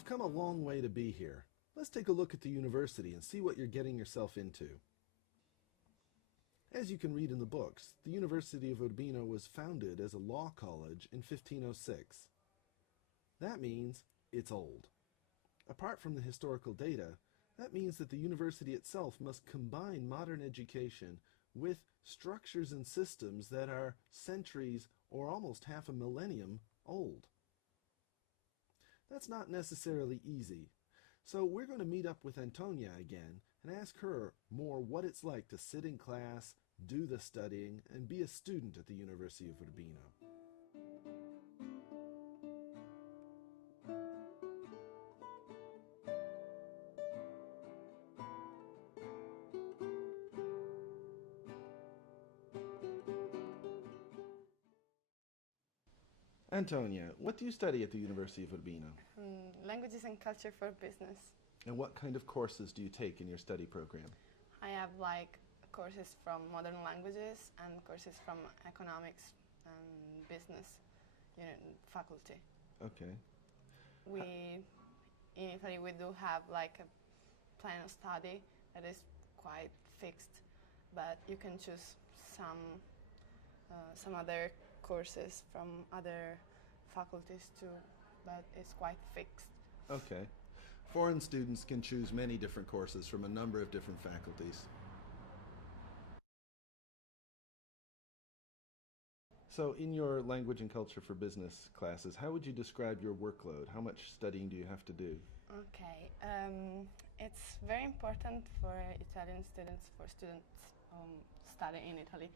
You've come a long way to be here. Let's take a look at the university and see what you're getting yourself into. As you can read in the books, the University of Urbino was founded as a law college in 1506. That means it's old. Apart from the historical data, that means that the university itself must combine modern education with structures and systems that are centuries or almost half a millennium old. That's not necessarily easy. So we're going to meet up with Antonia again and ask her more what it's like to sit in class, do the studying, and be a student at the University of Urbino. Antonia, what do you study at the University of Urbino? Languages and culture for business. And what kind of courses do you take in your study program? I have like courses from modern languages and courses from economics and business faculty. Okay. In Italy we do have like a plan of study that is quite fixed, but you can choose some other courses from other faculties too, but it's quite fixed. Okay. Foreign students can choose many different courses from a number of different faculties. So in your language and culture for business classes, how would you describe your workload? How much studying do you have to do? Okay, it's very important for Italian students, for students studying in Italy,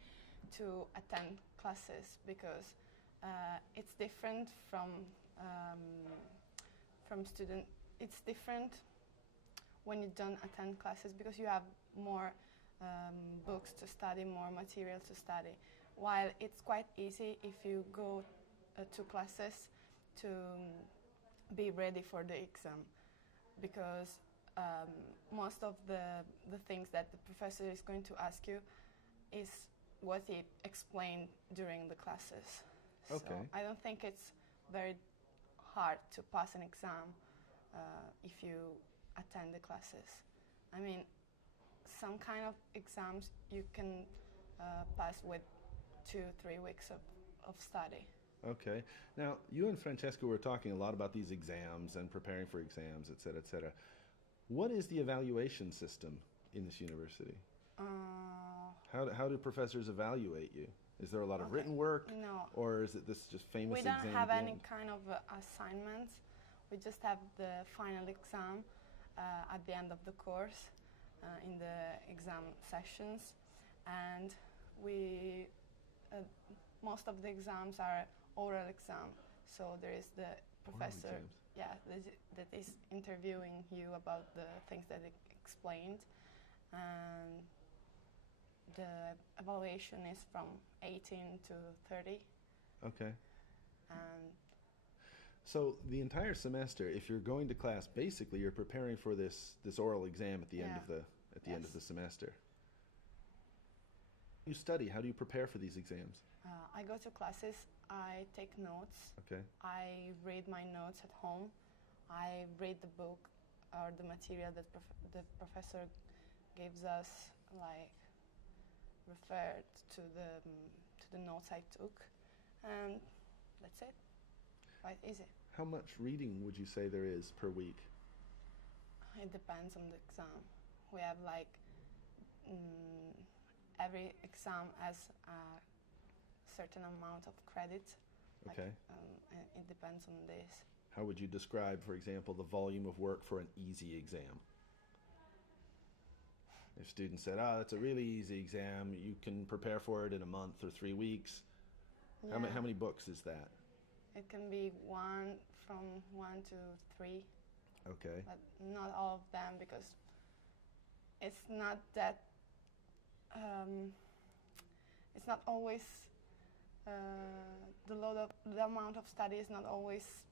to attend classes because it's different from student. It's different when you don't attend classes because you have more books to study, more material to study. While it's quite easy if you go to classes to be ready for the exam, because most of the things that the professor is going to ask you is what he explained during the classes. Okay. So I don't think it's very hard to pass an exam if you attend the classes. I mean, some kind of exams you can pass with 2-3 weeks of study. Okay. Now, you and Francesca were talking a lot about these exams and preparing for exams, et cetera, et cetera. What is the evaluation system in this university? How do professors evaluate you? Is there a lot of written work? No. Or is it this just famous We exam? don't have any kind of assignments. We just have the final exam at the end of the course in the exam sessions. And most of the exams are oral exam. So there is the professor that is interviewing you about the things that it explained. And the evaluation is from 18 to 30. Okay. And so the entire semester, if you're going to class, basically you're preparing for this oral exam at the end of the end of the semester. You study. How do you prepare for these exams? I go to classes. I take notes. Okay. I read my notes at home. I read the book or the material that the professor gives us, like referred to the notes I took, and that's it. Quite easy. How much reading would you say there is per week? It depends on the exam. We have like every exam has a certain amount of credit. Okay. And it depends on this. How would you describe, for example, the volume of work for an easy exam? If students said, that's a really easy exam, you can prepare for it in a month or 3 weeks. Yeah. How many books is that? It can be from 1 to 3. Okay. But not all of them, because it's not that it's not always the amount of study is not always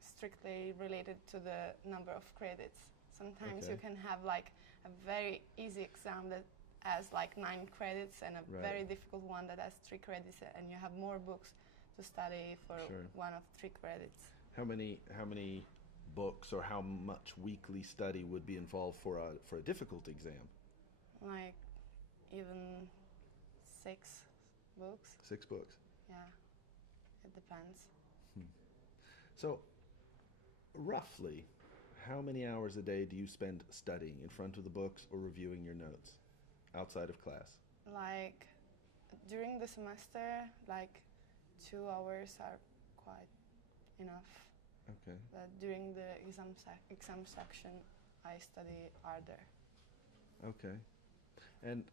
strictly related to the number of credits. Sometimes you can have like a very easy exam that has like 9 credits and a very difficult one that has 3 credits, and you have more books to study for one of 3 credits. How many books or how much weekly study would be involved for a difficult exam? Like even 6 books. 6 books. Yeah, it depends. So, roughly, how many hours a day do you spend studying in front of the books or reviewing your notes outside of class? Like during the semester, like 2 hours are quite enough. Okay. But during the exam section, I study harder. Okay. And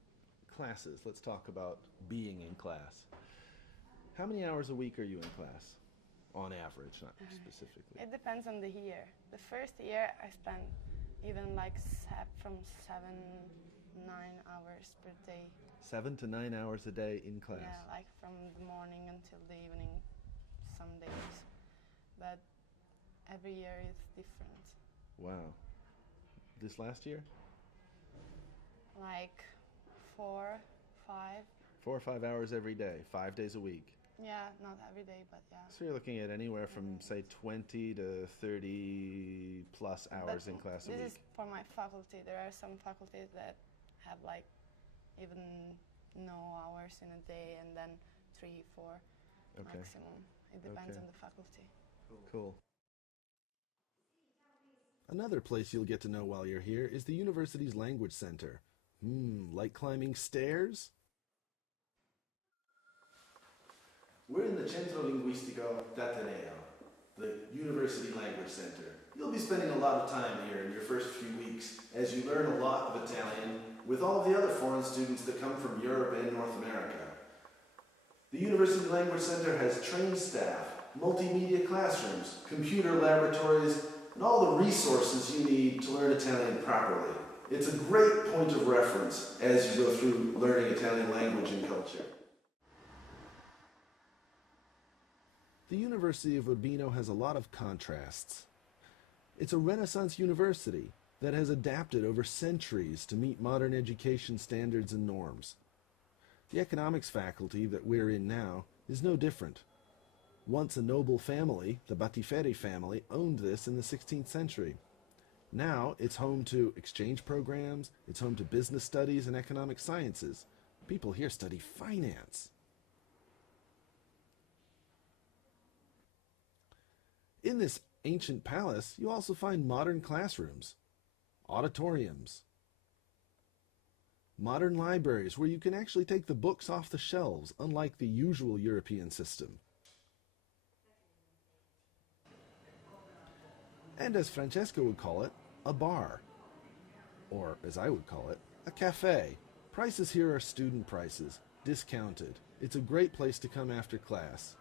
classes, let's talk about being in class. How many hours a week are you in class? On average, not specifically. It depends on the year. The first year I spent even like from 7-9 hours per day. 7 to 9 hours a day in class. Yeah, like from the morning until the evening, some days. But every year is different. Wow. This last year? Like 4, 5. 4 or 5 hours every day, 5 days a week. Yeah, not every day, but yeah. So you're looking at anywhere from, say, 20 to 30 plus hours But in class a this week. is for my faculty. There are some faculties that have like even no hours in a day and then 3, 4 Okay. maximum. It depends Okay. on the faculty. Cool. Another place you'll get to know while you're here is the university's language center. Like climbing stairs? We're in the Centro Linguistico d'Ateneo, the University Language Center. You'll be spending a lot of time here in your first few weeks as you learn a lot of Italian with all of the other foreign students that come from Europe and North America. The University Language Center has trained staff, multimedia classrooms, computer laboratories, and all the resources you need to learn Italian properly. It's a great point of reference as you go through learning Italian language and culture. The University of Urbino has a lot of contrasts. It's a Renaissance university that has adapted over centuries to meet modern education standards and norms. The economics faculty that we're in now is no different. Once a noble family, the Battiferri family, owned this in the 16th century. Now it's home to exchange programs, it's home to business studies and economic sciences. People here study finance. In this ancient palace, you also find modern classrooms, auditoriums, modern libraries where you can actually take the books off the shelves, unlike the usual European system. And as Francesco would call it, a bar. Or, as I would call it, a cafe. Prices here are student prices, discounted. It's a great place to come after class.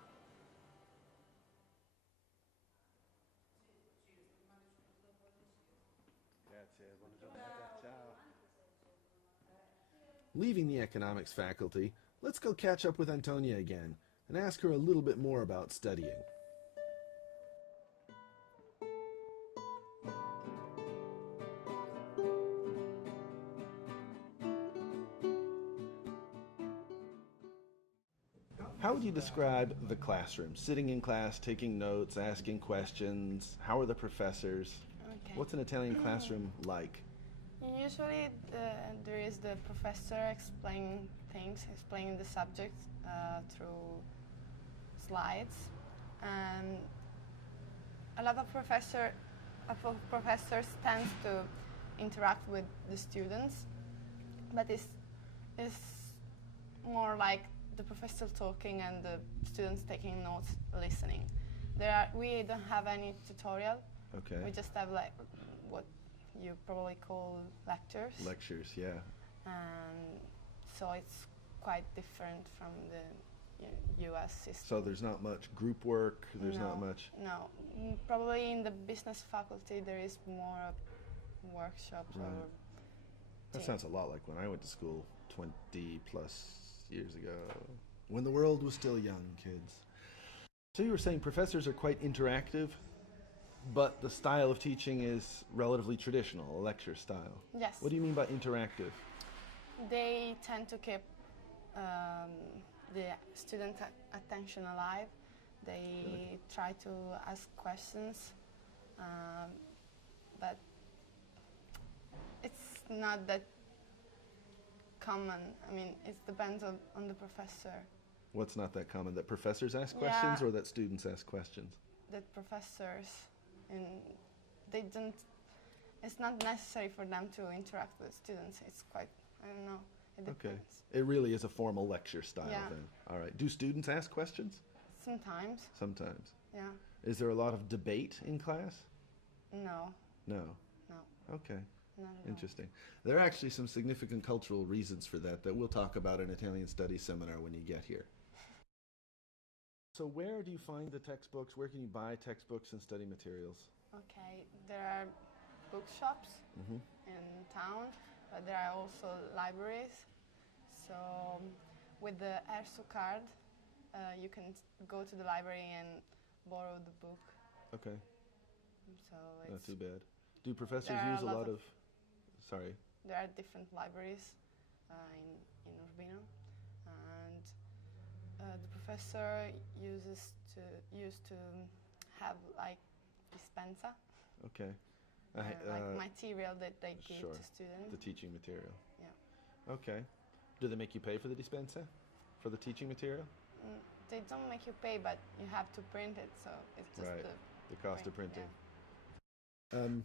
Leaving the economics faculty, let's go catch up with Antonia again and ask her a little bit more about studying. How would you describe the classroom? Sitting in class, taking notes, asking questions. How are the professors? Okay. What's an Italian classroom like? Usually there is the professor explaining things, explaining the subject through slides, and a lot of professors tend to interact with the students, but it's more like the professor talking and the students taking notes, listening. We don't have any tutorial. Okay. We just have like what you probably call lectures. Lectures, yeah. And so it's quite different from the US system. So there's not much group work, there's not much... No, probably in the business faculty there is more workshops Right. or... That sounds a lot like when I went to school 20 plus years ago. When the world was still young, kids. So you were saying professors are quite interactive, but the style of teaching is relatively traditional, a lecture style. Yes. What do you mean by interactive? They tend to keep the student attention alive. They try to ask questions um, but it's not that common. I mean, it depends on the professor. What's not that common? That professors ask Yeah. questions or that students ask questions? That professors, and they don't. It's not necessary for them to interact with students. It's quite, I don't know. It Okay. depends. It really is a formal lecture style Yeah. then. All right. Do students ask questions? Sometimes, Sometimes. yeah. Is there a lot of debate in class? No, No. no, Okay. not at all. Interesting. There are actually some significant cultural reasons for that we'll talk about in Italian Studies seminar when you get here. So where do you find the textbooks? Where can you buy textbooks and study materials? Okay, there are bookshops Mm-hmm. in town, but there are also libraries. So with the ERSU card, you can go to the library and borrow the book. Okay. So Not it's, too bad. Do professors there are use a a lot lot of- of... Sorry. there are different libraries in Urbino, and the professor used to have like dispensa, Okay. like material that they give sure. to students. The teaching material. Yeah. Okay. Do they make you pay for the dispensa? For the teaching material? They don't make you pay, but you have to print it, so it's just Right. The cost of print, printing. yeah.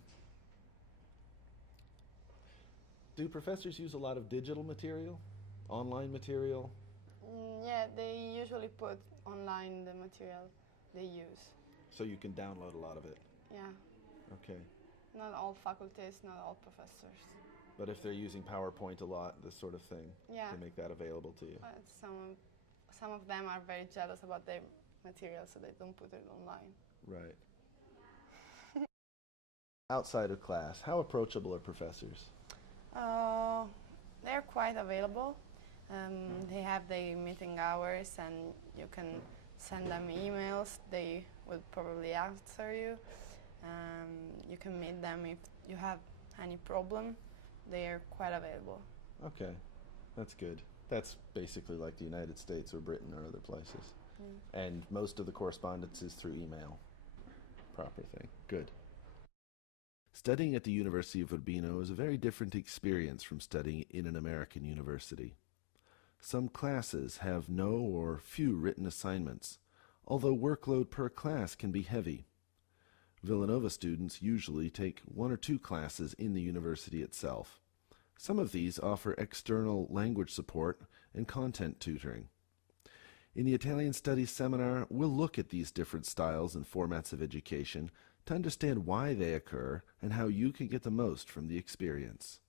Do professors use a lot of digital material? Online material? Yeah, they usually put online the material they use. So you can download a lot of it? Yeah, Okay. not all faculties, not all professors. But if they're using PowerPoint a lot, this sort of thing, Yeah, they make that available to you? but some of them are very jealous about their material, so they don't put it online. Right. Outside of class, how approachable are professors? They're quite available. They have their meeting hours, and you can send them emails. They will probably answer you. You can meet them if you have any problem. They are quite available. Okay, that's good. That's basically like the United States or Britain or other places. Yeah. And most of the correspondence is through email. Proper thing. Good. Studying at the University of Urbino is a very different experience from studying in an American university. Some classes have no or few written assignments, although workload per class can be heavy. Villanova students usually take 1 or 2 classes in the university itself. Some of these offer external language support and content tutoring. In the Italian Studies seminar, we'll look at these different styles and formats of education to understand why they occur and how you can get the most from the experience.